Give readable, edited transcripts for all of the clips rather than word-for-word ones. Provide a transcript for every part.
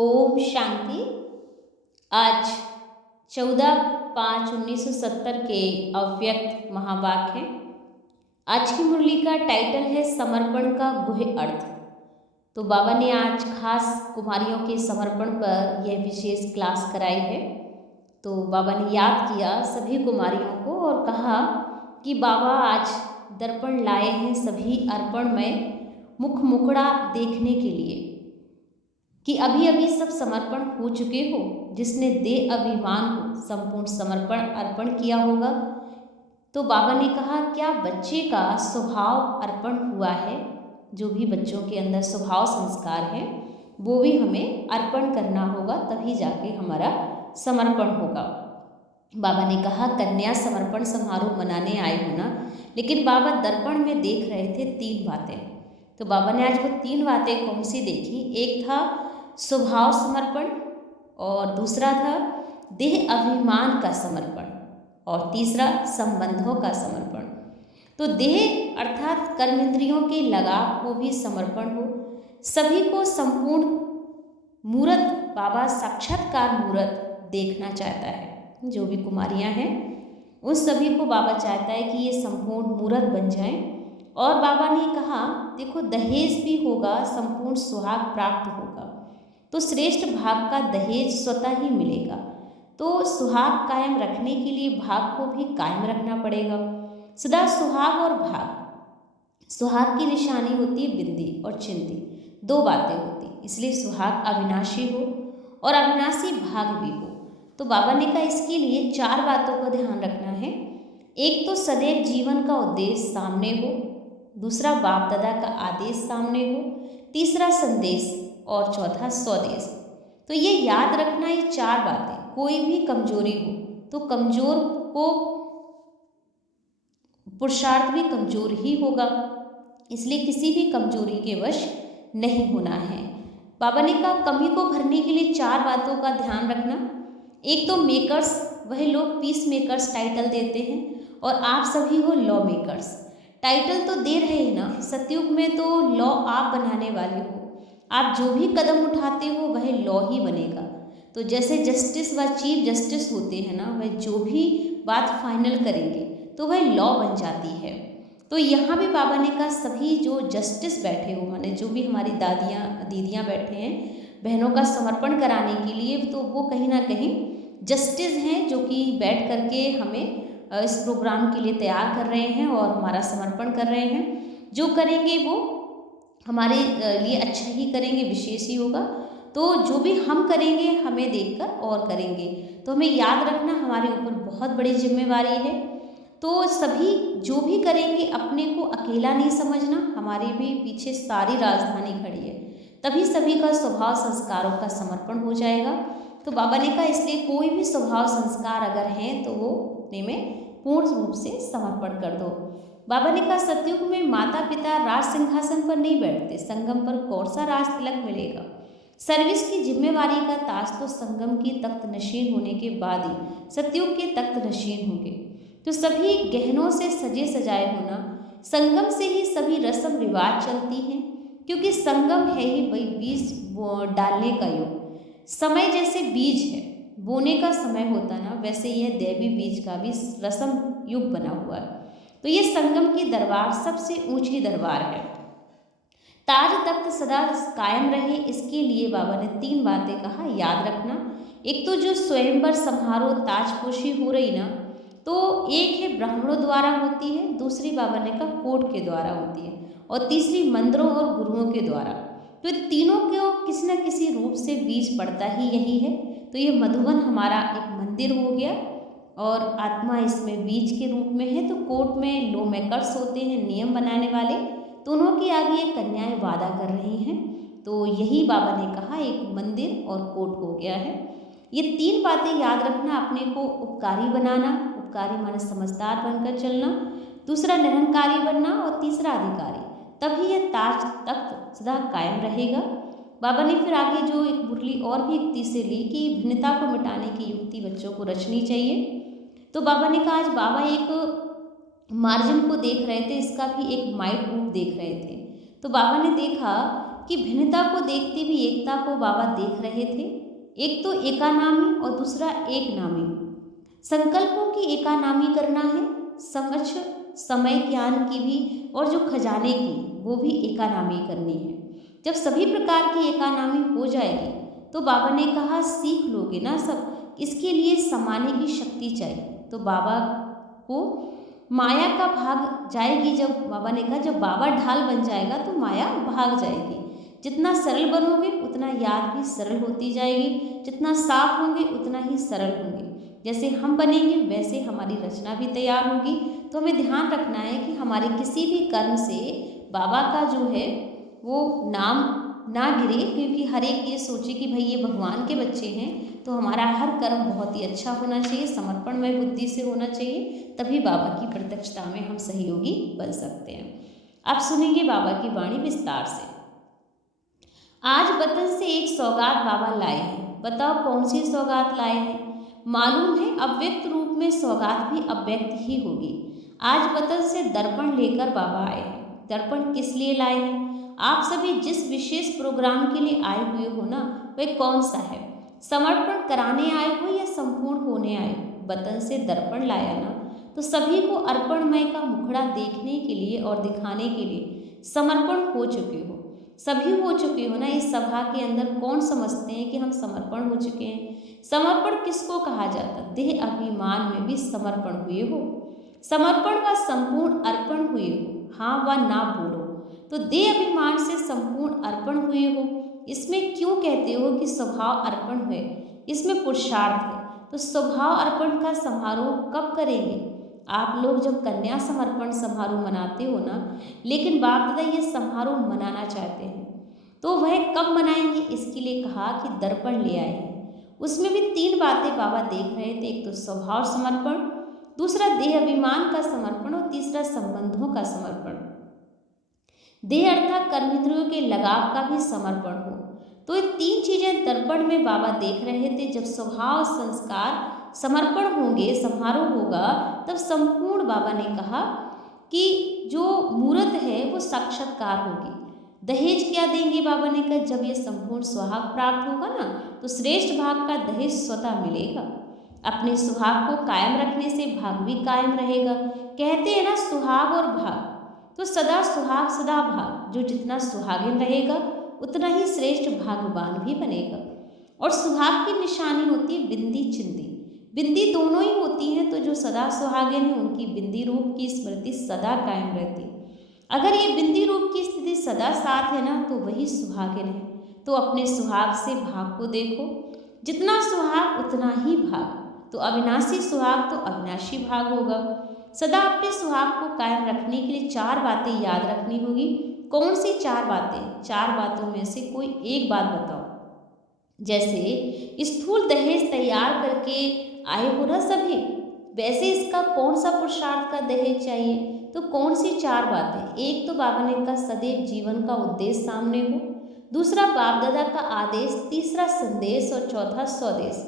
ओम शांति। आज 14/5/1970 के अव्यक्त महावाक्य हैं। आज की मुरली का टाइटल है समर्पण का गुह्य अर्थ। तो बाबा ने आज खास कुमारियों के समर्पण पर यह विशेष क्लास कराई है। तो बाबा ने याद किया सभी कुमारियों को और कहा कि बाबा आज दर्पण लाए हैं सभी अर्पण में मुख मुखड़ा देखने के लिए कि अभी अभी सब समर्पण हो चुके हो। जिसने देह अभिमान को संपूर्ण समर्पण अर्पण किया होगा। तो बाबा ने कहा क्या बच्चे का स्वभाव अर्पण हुआ है। जो भी बच्चों के अंदर स्वभाव संस्कार है वो भी हमें अर्पण करना होगा, तभी जाके हमारा समर्पण होगा। बाबा ने कहा कन्या समर्पण समारोह मनाने आए हो ना, लेकिन बाबा दर्पण में देख रहे थे 3 बातें। तो बाबा ने आज वो 3 बातें कौन सी देखी। एक था स्वभाव समर्पण, और दूसरा था देह अभिमान का समर्पण, और तीसरा संबंधों का समर्पण। तो देह अर्थात कर्म इंद्रियों के लगाव को भी समर्पण हो। सभी को संपूर्ण मूर्त बाबा साक्षात्कार मूर्त देखना चाहता है। जो भी कुमारियां हैं उन सभी को बाबा चाहता है कि ये संपूर्ण मूर्त बन जाएं। और बाबा ने कहा देखो दहेज भी होगा, संपूर्ण सुहाग प्राप्त होगा। तो श्रेष्ठ भाग का दहेज स्वतः ही मिलेगा। तो सुहाग कायम रखने के लिए भाग को भी कायम रखना पड़ेगा। सदा सुहाग और भाग, सुहाग की निशानी होती है बिंदी और चिंदी, 2 बातें होती, इसलिए सुहाग अविनाशी हो और अविनाशी भाग भी हो। तो बाबा ने कहा इसके लिए 4 बातों का ध्यान रखना है। एक तो सदैव जीवन का उद्देश्य सामने हो, दूसरा बाप दादा का आदेश सामने हो, तीसरा संदेश, और चौथा स्वदेश। तो ये याद रखना, ये 4 बातें। कोई भी कमजोरी हो तो कमजोर को पुरुषार्थ भी कमजोर ही होगा, इसलिए किसी भी कमजोरी के वश नहीं होना है। बाबा ने कहा कमी को भरने के लिए 4 बातों का ध्यान रखना। एक तो मेकर्स, वही लोग पीस मेकर्स टाइटल देते हैं, और आप सभी हो लॉ मेकर्स। टाइटल तो दे रहे हैं ना, सतयुग में तो लॉ आप बनाने वाले हो। आप जो भी कदम उठाते हो वह लॉ ही बनेगा। तो जैसे जस्टिस व चीफ जस्टिस होते हैं ना, वह जो भी बात फाइनल करेंगे तो वह लॉ बन जाती है। तो यहाँ भी बाबा ने कहा सभी जो जस्टिस बैठे हो, माने जो भी हमारी दादियाँ दीदियाँ बैठे हैं बहनों का समर्पण कराने के लिए, तो वो कहीं ना कहीं जस्टिस हैं जो कि बैठ करके हमें इस प्रोग्राम के लिए तैयार कर रहे हैं और हमारा समर्पण कर रहे हैं। जो करेंगे वो हमारे लिए अच्छा ही करेंगे, विशेष ही होगा। तो जो भी हम करेंगे हमें देखकर और करेंगे। तो हमें याद रखना हमारे ऊपर बहुत बड़ी जिम्मेवारी है। तो सभी जो भी करेंगे अपने को अकेला नहीं समझना, हमारे भी पीछे सारी राजधानी खड़ी है, तभी सभी का स्वभाव संस्कारों का समर्पण हो जाएगा। तो बाबा ने कहा इसलिए कोई भी स्वभाव संस्कार अगर हैं तो वो अपने में पूर्ण रूप से समर्पण कर दो। बाबा ने कहा सतयुग में माता पिता राज सिंहासन पर नहीं बैठते, संगम पर कौन सा राज तिलक मिलेगा। सर्विस की जिम्मेवारी का ताज तो संगम की तख्त नशीन होने के बाद ही सतयुग के तख्त नशीन होंगे। तो सभी गहनों से सजे सजाए होना, संगम से ही सभी रस्म रिवाज चलती हैं, क्योंकि संगम है ही वही बीज डालने का युग। समय जैसे बीज है बोने का समय होता ना, वैसे यह देवी बीज का भी रस्म युग बना हुआ है। तो ये संगम की दरबार सबसे ऊंची दरबार है। ताज तख्त सदा कायम रहे, इसके लिए बाबा ने 3 बातें कहा याद रखना। एक तो जो स्वयंवर समारोह ताजपोशी हो रही ना, तो एक है ब्राह्मणों द्वारा होती है, दूसरी बाबा ने कहा कोर्ट के द्वारा होती है, और तीसरी मंदिरों और गुरुओं के द्वारा। तो तीनों को किसी न किसी रूप से बीज पड़ता ही यही है। तो ये मधुबन हमारा एक मंदिर हो गया और आत्मा इसमें बीज के रूप में है। तो कोर्ट में लॉ मेकर्स होते हैं, नियम बनाने वाले, तो उनके आगे ये कन्याएं वादा कर रही हैं। तो यही बाबा ने कहा एक मंदिर और कोर्ट हो गया है। ये 3 बातें याद रखना, अपने को उपकारी बनाना, उपकारी माने समझदार बनकर चलना, दूसरा निरंकारी बनना, और तीसरा अधिकारी, तभी यह ताज तख्त सदा कायम रहेगा। बाबा ने फिर आगे जो एक मुरली और भी युक्ति से ली कि भिन्नता को मिटाने की युक्ति बच्चों को रचनी चाहिए। तो बाबा ने कहा आज बाबा एक मार्जिन को देख रहे थे, इसका भी एक माइट रूप देख रहे थे। तो बाबा ने देखा कि भिन्नता को देखते भी एकता को बाबा देख रहे थे। एक तो एकानामी और दूसरा एक नामी। संकल्पों की एकानामी करना है, समझ समय ज्ञान की भी और जो खजाने की वो भी एकानामी करनी है। जब सभी प्रकार की एकानामी हो जाएगी तो बाबा ने कहा सीख लोगे ना सब, इसके लिए समाने की शक्ति चाहिए। तो बाबा को माया का भाग जाएगी। जब बाबा ने कहा जब बाबा ढाल बन जाएगा तो माया भाग जाएगी। जितना सरल बनोगे उतना याद भी सरल होती जाएगी, जितना साफ होंगे उतना ही सरल होंगे। जैसे हम बनेंगे वैसे हमारी रचना भी तैयार होगी। तो हमें ध्यान रखना है कि हमारे किसी भी कर्म से बाबा का जो है वो नाम ना गिरे, क्योंकि हर एक ये सोचे कि भाई ये भगवान के बच्चे हैं तो हमारा हर कर्म बहुत ही अच्छा होना चाहिए, समर्पणमय बुद्धि से होना चाहिए, तभी बाबा की प्रत्यक्षता में हम सहयोगी बन सकते हैं। आप सुनेंगे बाबा की वाणी विस्तार से। आज वतन से एक सौगात बाबा लाए हैं। बताओ कौन सी सौगात लाए हैं? मालूम है अव्यक्त रूप में सौगात भी अव्यक्त ही होगी। आज वतन से दर्पण लेकर बाबा आए हैं। दर्पण किस लिए लाए हैं? आप सभी जिस विशेष प्रोग्राम के लिए आए हुए हो ना, वह कौन सा है? समर्पण कराने आए हो या संपूर्ण होने आए हो? वतन से दर्पण लाया ना, तो सभी को अर्पणमय का मुखड़ा देखने के लिए और दिखाने के लिए समर्पण हो चुके हो। सभी हो चुके हो ना। इस सभा के अंदर कौन समझते हैं कि हम समर्पण हो चुके हैं? समर्पण किसको कहा जाता? देह अभिमान में भी समर्पण हुए हो। समर्पण व संपूर्ण अर्पण हुए हो। हाँ व ना बोलो। तो देह अभिमान से संपूर्ण अर्पण हुए हो। इसमें क्यों कहते हो कि स्वभाव अर्पण हुए? इसमें पुरुषार्थ है। तो स्वभाव अर्पण का समारोह कब करेंगे? आप लोग जब कन्या समर्पण समारोह मनाते हो ना, लेकिन बाप दादा ये समारोह मनाना चाहते हैं तो वह कब मनाएंगे? इसके लिए कहा कि दर्पण ले आए हैं। उसमें भी 3 बातें बाबा देख रहे थे। एक तो स्वभाव समर्पण, दूसरा देह अभिमान का समर्पण और तीसरा संबंधों का समर्पण। देह अर्थात कर्मेंद्रियों के लगाव का भी समर्पण हो। तो ये 3 चीजें दर्पण में बाबा देख रहे थे। जब स्वभाव संस्कार समर्पण होंगे, समारोह होगा, तब संपूर्ण बाबा ने कहा कि जो मूर्त है वो साक्षात्कार होगी। दहेज क्या देंगे? बाबा ने कहा जब ये संपूर्ण सुहाग प्राप्त होगा ना, तो श्रेष्ठ भाग का दहेज स्वतः मिलेगा। अपने सुहाग को कायम रखने से भाग भी कायम रहेगा। कहते हैं ना सुहाग और भाग, तो सदा सुहाग सदा भाग। जो जितना सुहागिन रहेगा उतना ही श्रेष्ठ भाग्यवान भी बनेगा। और सुहाग की निशानी होती है बिंदी चिंदी। बिंदी दोनों ही होती हैं, तो जो सदा सुहागिन है उनकी बिंदी रूप की स्मृति सदा कायम रहती। अगर ये बिंदी रूप की स्थिति सदा साथ है ना, तो वही सुहागिन है। तो अपने सुहाग से भाग को देखो। जितना सुहाग उतना ही भाग। तो अविनाशी सुहाग तो अविनाशी भाग होगा। सदा अपने सुहाग को कायम रखने के लिए 4 बातें याद रखनी होगी। कौन सी 4 बातें? 4 बातों में से कोई एक बात बताओ। जैसे स्थूल दहेज तैयार करके आए हो ना सभी, वैसे इसका कौन सा पुरुषार्थ का दहेज चाहिए? तो कौन सी 4 बातें? एक तो बाबा ने कहा सदैव जीवन का उद्देश्य सामने हो, दूसरा बाप दादा का आदेश, तीसरा संदेश और चौथा स्वदेश।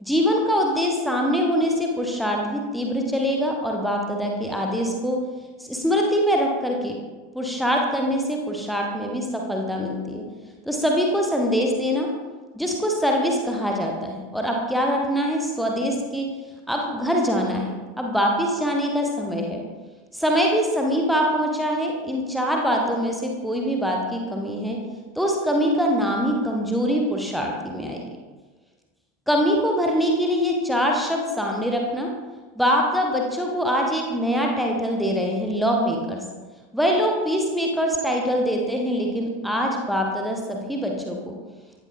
जीवन का उद्देश्य सामने होने से पुरुषार्थ भी तीव्र चलेगा और बाप दादा के आदेश को स्मृति में रख करके पुरुषार्थ करने से पुरुषार्थ में भी सफलता मिलती है। तो सभी को संदेश देना, जिसको सर्विस कहा जाता है। और अब क्या रखना है? स्वदेश के अब घर जाना है, अब वापिस जाने का समय है। समय भी समीप आ पहुंचा है। इन 4 बातों में से कोई भी बात की कमी है तो उस कमी का नाम ही कमजोरी पुरुषार्थी में आएगी। कमी को भरने के लिए ये 4 शब्द सामने रखना। बाप दादा बच्चों को आज एक नया टाइटल दे रहे हैं, लॉ मेकर्स। वह लोग पीस मेकर्स टाइटल देते हैं, लेकिन आज बाप दादा सभी बच्चों को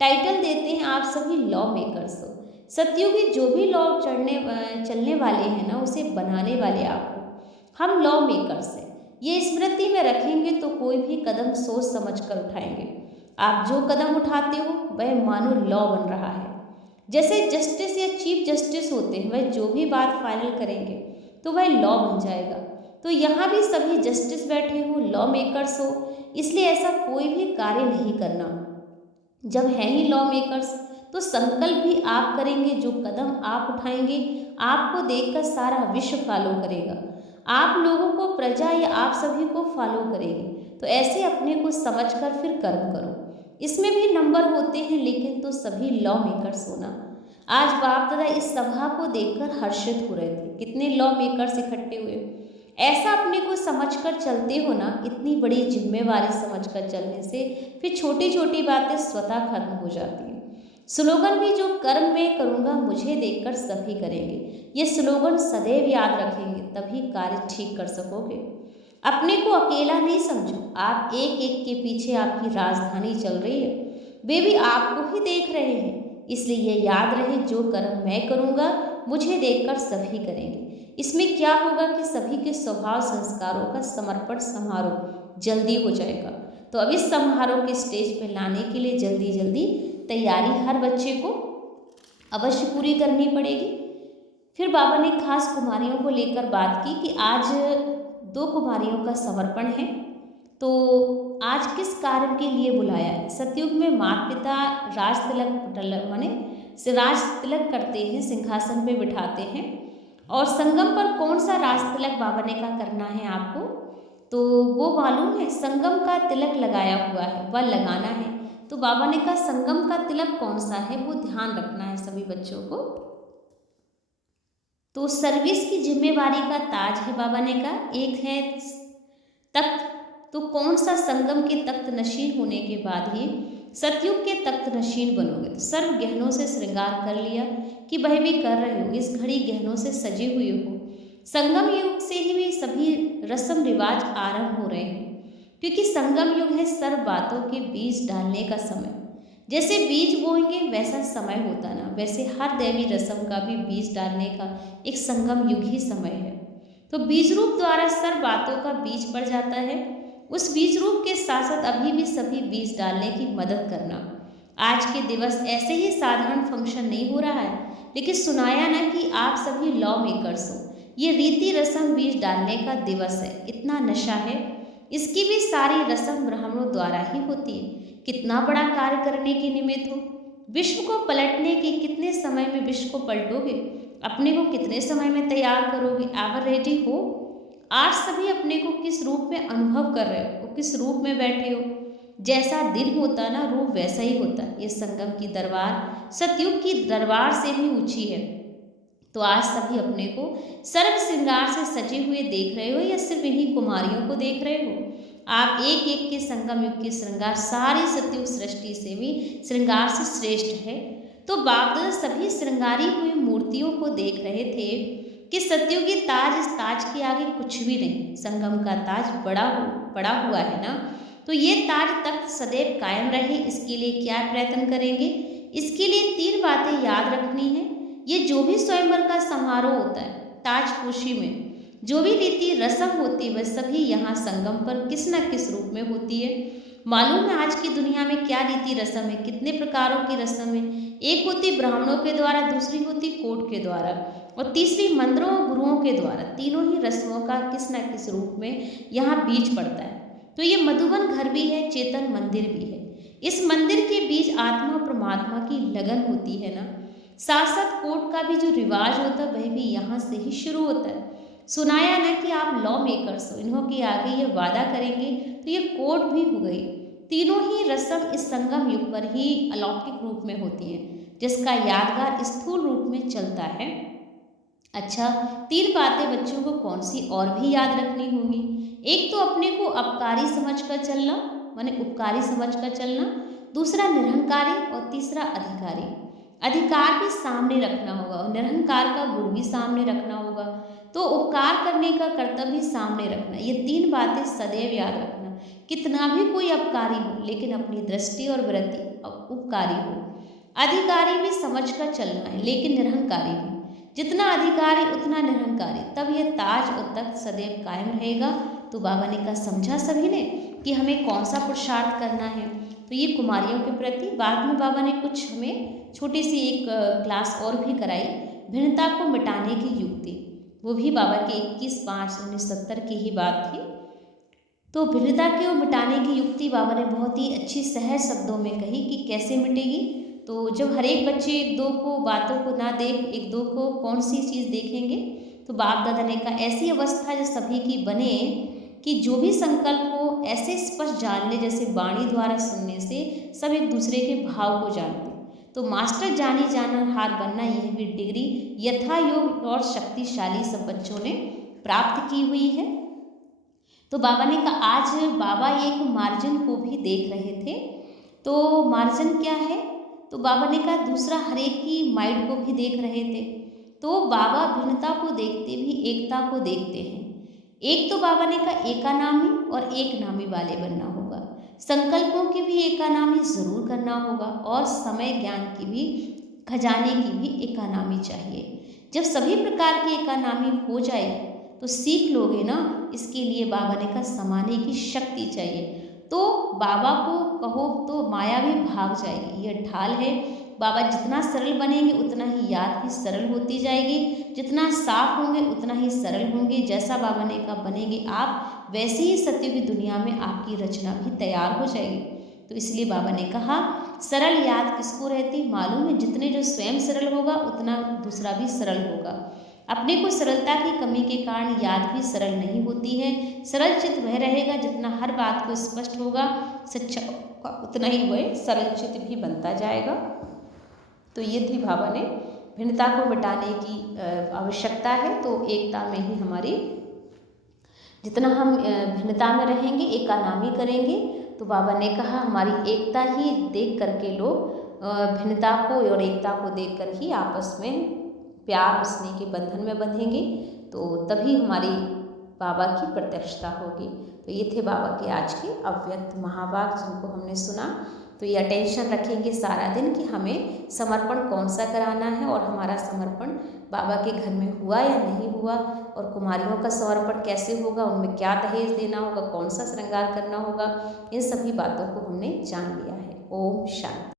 टाइटल देते हैं आप सभी लॉ मेकर्स हो। सत्युगी जो भी लॉ चलने वाले हैं ना, उसे बनाने वाले आप हो। हम लॉ मेकर्स हैं। ये स्मृति में रखेंगे तो कोई भी कदम सोच समझ कर उठाएंगे। आप जो कदम उठाते हो वह मानो लॉ बन रहा है। जैसे जस्टिस या चीफ जस्टिस होते हैं, वह जो भी बात फाइनल करेंगे तो वह लॉ बन जाएगा। तो यहाँ भी सभी जस्टिस बैठे हो, लॉ मेकर्स हो, इसलिए ऐसा कोई भी कार्य नहीं करना। जब है ही लॉ मेकर्स तो संकल्प भी आप करेंगे। जो कदम आप उठाएंगे आपको देखकर सारा विश्व फॉलो करेगा। आप लोगों को प्रजा या आप सभी को फॉलो करेगी। तो ऐसे अपने को समझकर फिर कर्म करो। इसमें भी नंबर होते हैं, लेकिन तो सभी लॉ मेकर्स होना। आज बाप दादा इस सभा को देखकर हर्षित हो रहे थे। कितने लॉ मेकर्स इकट्ठे हुए। ऐसा अपने को समझकर चलते हो ना, इतनी बड़ी जिम्मेवारी समझकर चलने से फिर छोटी छोटी बातें स्वतः खत्म हो जाती हैं। स्लोगन भी, जो कर्म मैं करूँगा मुझे देखकर सभी करेंगे, ये स्लोगन सदैव याद रखेंगे, तभी कार्य ठीक कर सकोगे। अपने को अकेला नहीं समझो, आप एक एक के पीछे आपकी राजधानी चल रही है, वे भी आपको ही देख रहे हैं। इसलिए ये याद रहे, जो कर्म मैं करूँगा मुझे देखकर सभी करेंगे। इसमें क्या होगा कि सभी के स्वभाव संस्कारों का समर्पण समारोह जल्दी हो जाएगा। तो अब इस समारोह के स्टेज पर लाने के लिए जल्दी जल्दी तैयारी हर बच्चे को अवश्य पूरी करनी पड़ेगी। फिर बाबा ने खास कुमारियों को लेकर बात की कि आज 2 कुमारियों का समर्पण है, तो आज किस कार्य के लिए बुलाया है। सतयुग में माता पिता राज तिलक माने राज तिलक करते हैं, सिंहासन पे बिठाते हैं, और संगम पर कौन सा राज तिलक बाबा ने का करना है आपको, तो वो मालूम है। संगम का तिलक लगाया हुआ है, वह लगाना है। तो बाबा ने कहा संगम का तिलक कौन सा है वो ध्यान रखना है सभी बच्चों को। तो सर्विस की जिम्मेवारी का ताज है बाबा ने कहा। एक है तख्त, तो कौन सा संगम के तख्त नशीन होने के बाद ही सतयुग के तख्त नशीन बनोगे। तो सर्व गहनों से श्रृंगार कर लिया कि वह भी कर रहे हो, इस घड़ी गहनों से सजे हुए हो। संगम युग से ही भी सभी रस्म रिवाज आरंभ हो रहे हैं, क्योंकि संगम युग है सर्व बातों के बीज डालने का समय। जैसे बीज बोएंगे वैसा समय होता ना, वैसे हर दैवी रस्म का भी बीज डालने का एक संगम युग ही समय है। तो बीज रूप द्वारा सर्व बातों का बीज पड़ जाता है। उस बीज रूप के साथ साथ अभी भी सभी बीज डालने की मदद करना। आज के दिवस ऐसे ही साधारण फंक्शन नहीं हो रहा है, लेकिन सुनाया ना कि आप सभी लॉ मेकर्स हो। ये रीति रस्म बीज डालने का दिवस है। इतना नशा है, इसकी भी सारी रस्म ब्राह्मणों द्वारा ही होती है। कितना बड़ा कार्य करने के निमित्त हो। विश्व को पलटने के कितने समय में विश्व को पलटोगे, अपने को कितने समय में तैयार करोगे, एवर रेडी हो। आज सभी अपने को किस रूप में अनुभव कर रहे हो, किस रूप में बैठे हो। जैसा दिन होता ना, रूप वैसा ही होता। ये संगम की दरबार सतयुग की दरबार से भी ऊंची है। तो आज सभी अपने को सर्व श्रृंगार से सजे हुए देख रहे हो, या सिर्फ इन्हीं कुमारियों को देख रहे हो। आप एक एक के संगम युग के श्रृंगार सारी सतयुग सृष्टि से भी श्रृंगार से श्रेष्ठ है। तो बाप दादा सभी श्रृंगारी हुई मूर्तियों को देख रहे थे कि सतयुगी ताज, इस ताज के आगे कुछ भी नहीं। संगम का ताज बड़ा हुआ है ना, तो ये ताज तख्त सदैव कायम रहे, इसके लिए क्या प्रयत्न करेंगे। इसके लिए 3 बातें याद रखनी है। ये जो भी स्वयंवर का समारोह होता है, ताजपोशी में जो भी रीति रस्म होती है, वह सभी यहाँ संगम पर किस न किस रूप में होती है। मालूम है आज की दुनिया में क्या रीति रस्म है, कितने प्रकारों की रस्म है। एक होती ब्राह्मणों के द्वारा, दूसरी होती कोर्ट के द्वारा, और तीसरी मंदिरों और गुरुओं के द्वारा। तीनों ही रस्मों का किस न किस रूप में यहाँ बीज पड़ता है। तो ये मधुबन घर भी है, चेतन मंदिर भी है। इस मंदिर के बीच आत्मा और परमात्मा की लगन होती है ना। साथ साथ कोर्ट का भी जो रिवाज होता है वह भी यहाँ से ही शुरू होता है। सुनाया ना कि आप लॉ मेकर्स हो, इन्हों के आगे ये वादा करेंगे तो ये कोर्ट भी हो गई। तीनों ही रस्म इस संगम युग पर ही अलौकिक रूप में होती है, जिसका यादगार स्थूल रूप में चलता है। अच्छा, 3 बातें बच्चों को कौन सी और भी याद रखनी होंगी। एक तो अपने को अपकारी समझकर चलना, माने उपकारी समझकर चलना। दूसरा निरहंकारी, और तीसरा अधिकारी। अधिकार भी सामने रखना होगा और निरहंकार का गुण भी सामने रखना होगा। तो उपकार करने का कर्तव्य भी सामने रखना। ये 3 बातें सदैव याद रखना। कितना भी कोई अपकारी हो, लेकिन अपनी दृष्टि और वृत्ति उपकारी हो। अधिकारी भी समझकर चलना है, लेकिन निरहंकारी भी। जितना अधिकारी उतना निरहंकारी, तब यह ताज और तख्त सदैव कायम रहेगा। तो बाबा ने कहा समझा सभी ने कि हमें कौन सा पुरुषार्थ करना है। तो ये कुमारियों के प्रति बाद में बाबा ने कुछ हमें छोटी सी एक क्लास और भी कराई, भिन्नता को मिटाने की युक्ति। वो भी बाबा के 21/5/1970 की ही बात थी। तो भिन्नता को मिटाने की युक्ति बाबा ने बहुत ही अच्छी सहज शब्दों में कही कि कैसे मिटेगी। तो जब हर एक बच्चे एक दो को बातों को ना देख, एक दो को कौन सी चीज़ देखेंगे, तो बाप दादा ने कहा ऐसी अवस्था जो सभी की बने कि जो भी संकल्प हो ऐसे स्पष्ट जान ले जैसे वाणी द्वारा सुनने से सब एक दूसरे के भाव को जानते। तो मास्टर जानी जानहार बनना यह भी डिग्री यथा योग और शक्तिशाली सब बच्चों ने प्राप्त की हुई है। तो बाबा ने कहा आज बाबा एक मार्जिन को भी देख रहे थे। तो मार्जिन क्या है? तो बाबा ने कहा दूसरा हर एक की माइंड को भी देख रहे थे। तो बाबा भिन्नता को देखते भी एकता को देखते हैं। एक तो बाबा ने कहा एकानामी और एक नामी वाले बनना होगा, संकल्पों की भी एकानामी जरूर करना होगा और समय ज्ञान की भी खजाने की भी एकानामी चाहिए। जब सभी प्रकार की एकानामी हो जाए तो सीख लोगे ना। इसके लिए बाबा ने कहा समाने की शक्ति चाहिए। तो बाबा को कहो तो माया भी भाग जाएगी, यह ढाल है। बाबा जितना सरल बनेंगे उतना ही याद भी सरल होती जाएगी, जितना साफ होंगे उतना ही सरल होंगे। जैसा बाबा ने कहा बनेंगे आप, वैसे ही सत्य की दुनिया में आपकी रचना भी तैयार हो जाएगी। तो इसलिए बाबा ने कहा सरल याद किसको रहती मालूम है? जितने जो स्वयं सरल होगा उतना दूसरा भी सरल होगा। अपने को सरलता की कमी के कारण याद भी सरल नहीं होती है। सरल चित्त वह रहेगा जितना हर बात को स्पष्ट होगा, सच्चा होगा, उतना ही वह सरल चित्त भी बनता जाएगा। तो ये थी बाबा ने भिन्नता को मिटाने की आवश्यकता है। तो एकता में ही हमारी, जितना हम भिन्नता में रहेंगे, एकानामी करेंगे, तो बाबा ने कहा हमारी एकता ही देख करके लोग भिन्नता को और एकता को देख कर ही आपस में प्यार और स्नेह के बंधन में बंधेंगे। तो तभी हमारी बाबा की प्रत्यक्षता होगी। तो ये थे बाबा के आज के अव्यक्त महावाक्य जिनको हमने सुना। तो ये अटेंशन रखेंगे सारा दिन कि हमें समर्पण कौन सा कराना है और हमारा समर्पण बाबा के घर में हुआ या नहीं हुआ, और कुमारियों का समर्पण कैसे होगा, उनमें क्या दहेज देना होगा, कौन सा श्रृंगार करना होगा, इन सभी बातों को हमने जान लिया है। ओम शांति।